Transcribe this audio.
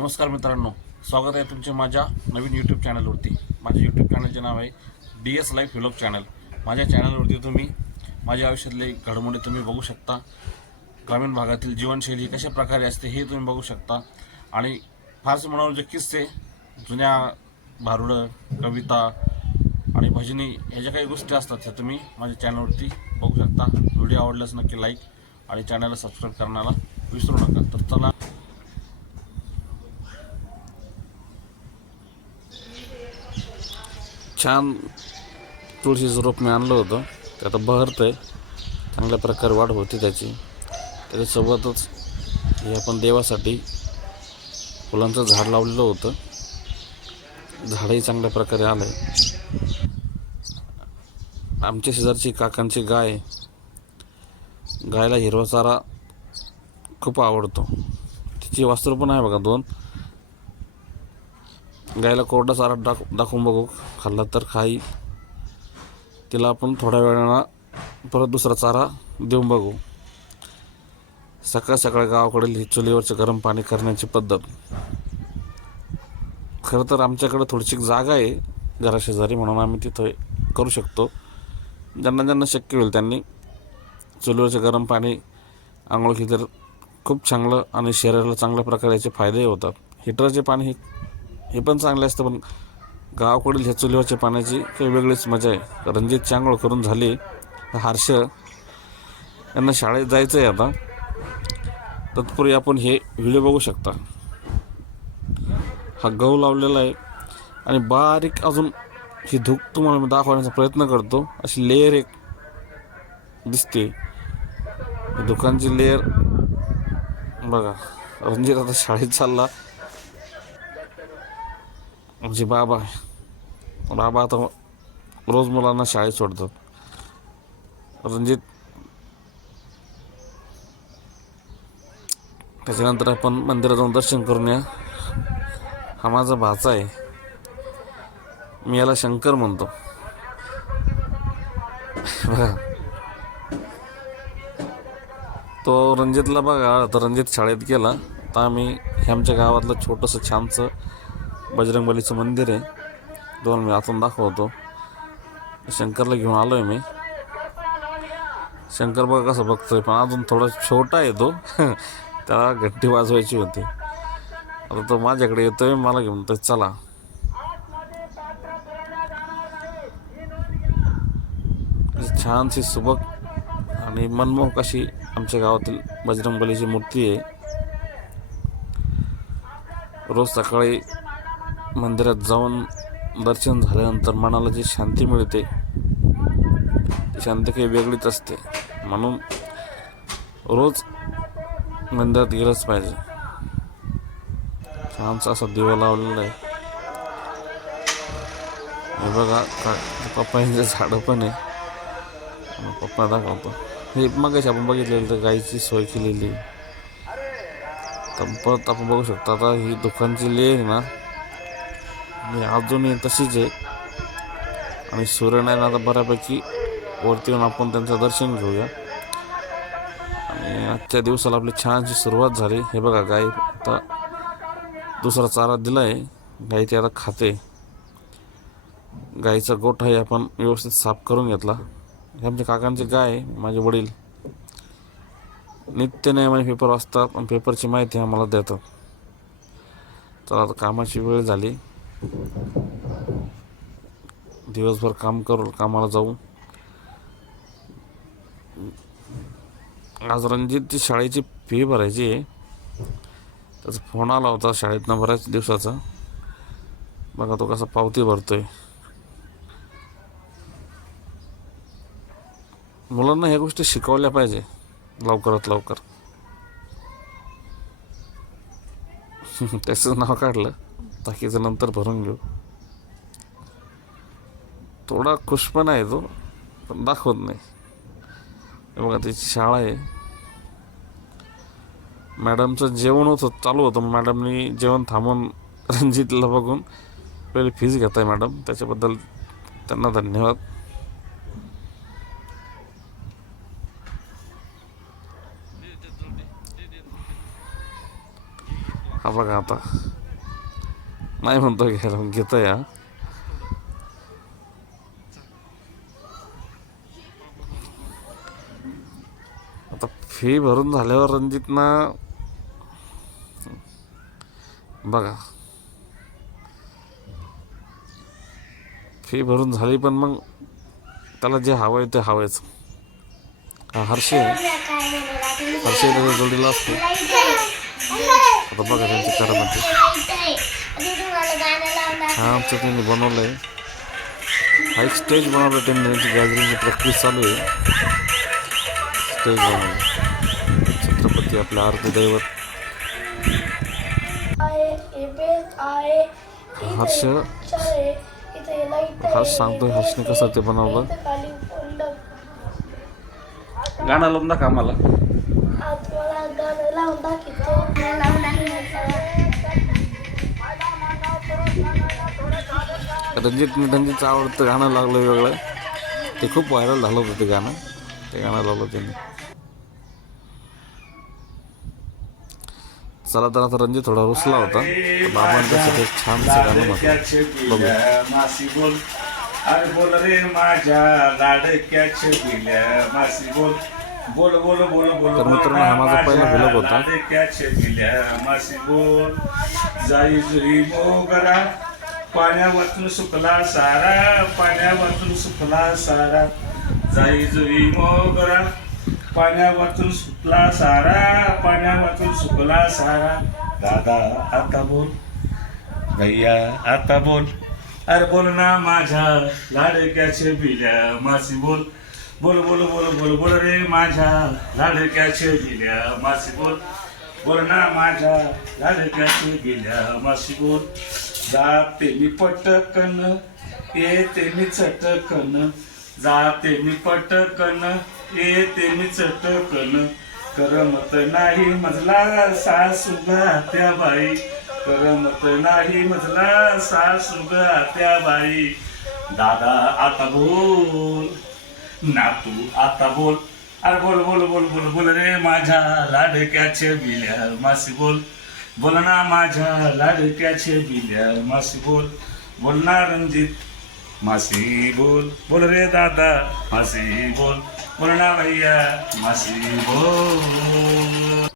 नमस्कार मित्रांनो, स्वागत आहे तुमचे माझ्या नवीन यूट्यूब चॅनलवरती। माझ्या यूट्यूब चॅनलचे नाव आहे DS लाईफ व्लॉग चॅनल। माझ्या चॅनलवरती तुम्ही माझ्या आयुष्यातले घडामोडी तुम्ही बघू शकता। ग्रामीण भागातील जीवनशैली कशा प्रकारे असते हे तुम्ही बघू शकता आणि फारसे मनोरंजक किस्से, जुन्या भारुडं, कविता आणि भजनी ह्या ज्या काही गोष्टी असतात त्या तुम्ही माझ्या चॅनलवरती बघू शकता। व्हिडिओ आवडल्यास नक्की लाईक आणि चॅनलला सबस्क्राईब करण्याला विसरू नका। तर चला, छान तुळशीचं रोप मी आणलं होतं, ते आता बहरतंय, चांगल्या प्रकारे वाढ होती त्याची। त्याच्यासोबतच हे आपण देवासाठी फुलांचं झाड लावलेलं होतं, झाडही चांगल्या प्रकारे आलं आहे। आमच्या शेजारची काकांची गायला हिरवा चारा खूप आवडतो। तिची वासरू पण आहे बघा, 2। गायला कोरडा चारा दाखवून बघू, खाल्ला तर खाई, तिला आपण थोड्या वेळानं परत दुसरा चारा देऊन बघू। सकाळ सकाळ गावाकडील चुलीवरचे गरम पाणी करण्याची पद्धत। खरं तर आमच्याकडे थोडीशी जागा आहे घराशेजारी, म्हणून आम्ही तिथं करू शकतो। ज्यांना ज्यांना शक्य होईल त्यांनी चुलीवरचे गरम पाणी आंघोळ केली तर खूप चांगलं आणि शरीराला चांगल्या प्रकारे याचे फायदेही होतात। हिटरचे पाणी हे पण चांगले असतं, पण गावाकडील ह्या चुलीवरच्या पाण्याची काही वेगळीच मजा आहे। रणजितची आंघोळ करून झाली, हर्ष यांना शाळेत जायचं आहे आता। तत्पूर्वी आपण हे व्हिडिओ बघू शकता। हा गहू लावलेला आहे आणि बारीक अजून ही धूप तुम्हाला मी दाखवण्याचा प्रयत्न करतो। अशी लेअर एक दिसते, दुकानची लेअर बघा। रणजित आता शाळेत चालला, म्हणजे बाबा आता रोज मुलांना शाळेत सोडतात। रणजित त्याच्यानंतर आपण मंदिरात जाऊन दर्शन करून या। हा माझा भाचा आहे, मी याला शंकर म्हणतो बघा। तो रणजितला बघा, आता रणजित शाळेत गेला तर आम्ही हे आमच्या गावातलं छोटंसं छानसं बजरंगबलीचं मंदिर आहे, दोन मी आतून दाखवतो। शंकरला घेऊन आलोय मी। शंकर बघा कसं बघतोय, पण अजून थोडा छोटा आहे तो त्याला घंटी वाजवायची होती। आता तो माझ्याकडे येतोय, मला घेऊन तर चला। छानशी सुबक आणि मनमोहक अशी आमच्या गावातील बजरंगबलीची मूर्ती आहे। रोज सकाळी मंदिरात जाऊन दर्शन झाल्यानंतर मनाला जी शांती मिळते ती शांती काही वेगळीच असते, म्हणून रोज मंदिरात गेलंच पाहिजे। छानसा असा दिवा लावलेला आहे, हे बघा। पप्पांचे झाडं पण आहे, पप्पा दाखवतो। हे मगाशी आपण बघितलेलं तर गाईची सोय केलेली, तर परत आपण बघू शकतो। आता ही दुकानची लेअर ना, ही अजूनही तशीच आहे आणि सूर्यनारायण आता बऱ्यापैकी वरती येऊन आपण त्यांचं दर्शन घेऊया। आणि आजच्या दिवसाला आपली छानशी सुरुवात झाली। हे बघा, गाय आता दुसरा चारा दिलाय, गाय ती आता खाते। गाईचा गोठाही आपण व्यवस्थित साफ करून घेतला। हे आमच्या काकांची गाय आहे, माझे वडील नित्य नेमाने पेपर वाचतात आणि पेपरची माहिती आम्हाला देतात। तर आता कामाची वेळ झाली, दिवसभर कामाला जाऊ। आज रणजितची शाळेची फी भरायची आहे, त्याचा फोन आला होता शाळेतनं बऱ्याच दिवसाचा। बघा तो कसा पावती भरतोय। मुलांना ह्या गोष्टी शिकवल्या पाहिजे लवकरात लवकर। त्याचं नाव काढलं, बाकीचं नंतर भरून घेऊ। थोडा खुश पण आहे तो, पण दाखवत नाही। बघा त्याची शाळा आहे, मॅडमचं जेवण चालू होतं, मॅडमनी जेवण थांबून रणजितला बघून पहिले फीस घेत आहे मॅडम, त्याच्याबद्दल त्यांना धन्यवाद। हा बघा आता नाही म्हणतो घ्यायला मग घेतोय हा. आता फी भरून झाल्यावर रणजितनं बघा फी भरून झाली पण मग त्याला जे हवं आहे ते हवंच. हा हर्षे हर्षे त्याच्या जोडीला असतो. आता बघा त्यांची करामती छानचं त्यांनी बनवलं आहे. हा एक स्टेज बनवलं त्यांनी. त्यांची गॅदरिंगची प्रॅक्टिस चालू आहे. स्टेज बनवलं छत्रपती आपलं आरती दैवत हर्ष हर्ष सांगतोय हर्षने कसं ते बनवलं. गाणं लावून दाखव आम्हाला. रणजितचं आवडतं गाणं लागलं वेगळं. ते खूप व्हायरल झालं होतं ते गाणं. ते गाणं लावलं त्यांनी. चला तर आता रणजित थोडा रुसला होता. बाबांनी त्यासाठी एक छानसं गाणं म्हटलं बघू. अरे बोल रे माझ्या लाडक्याच्या बिल्या मासी बोल बोल बोल बोल बोल. तर मित्रांनो हा माझा पहिला व्हिडिओ होता. लाडक्याच्या बिल्या मासी बोल. जाई जुई मोगरा पाण्यावाचून सुकला सारा पाण्यावाचून सुकला सारा. जाई जुई मोगरा पाण्यावाचून सुकला सारा पाण्यावाचून सुकला सारा. दादा आता बोल भैया आता बोल. अरे बोल ना माझ्या लाडक्याचे बिल्या मासी बोल बोल बोल बोल बोल बोल रे माझ्या लाडक्याचे बिल्या मासी बोल बोल ना माझ्या लाडक्याचे बिल्या मासी बोल. जाते मी पटकन येते मी चटकन. जाते मी पटकन येते मी चटकन. करमत नाही मजला सासू त्या बाई. करमत नाही मजला सासू त्या बाई. दादा आता बोल ना तू आता बोल. अरे बोल बोल बोल बोल बोल रे माझ्या लाडक्याचे बिल्या मासी बोल बोल ना माझ्या लाडक्याचे बिल्या मासी बोल. बोल ना रणजित मासी बोल बोल रे दादा मासी बोल बोल ना भैया मासी बोल.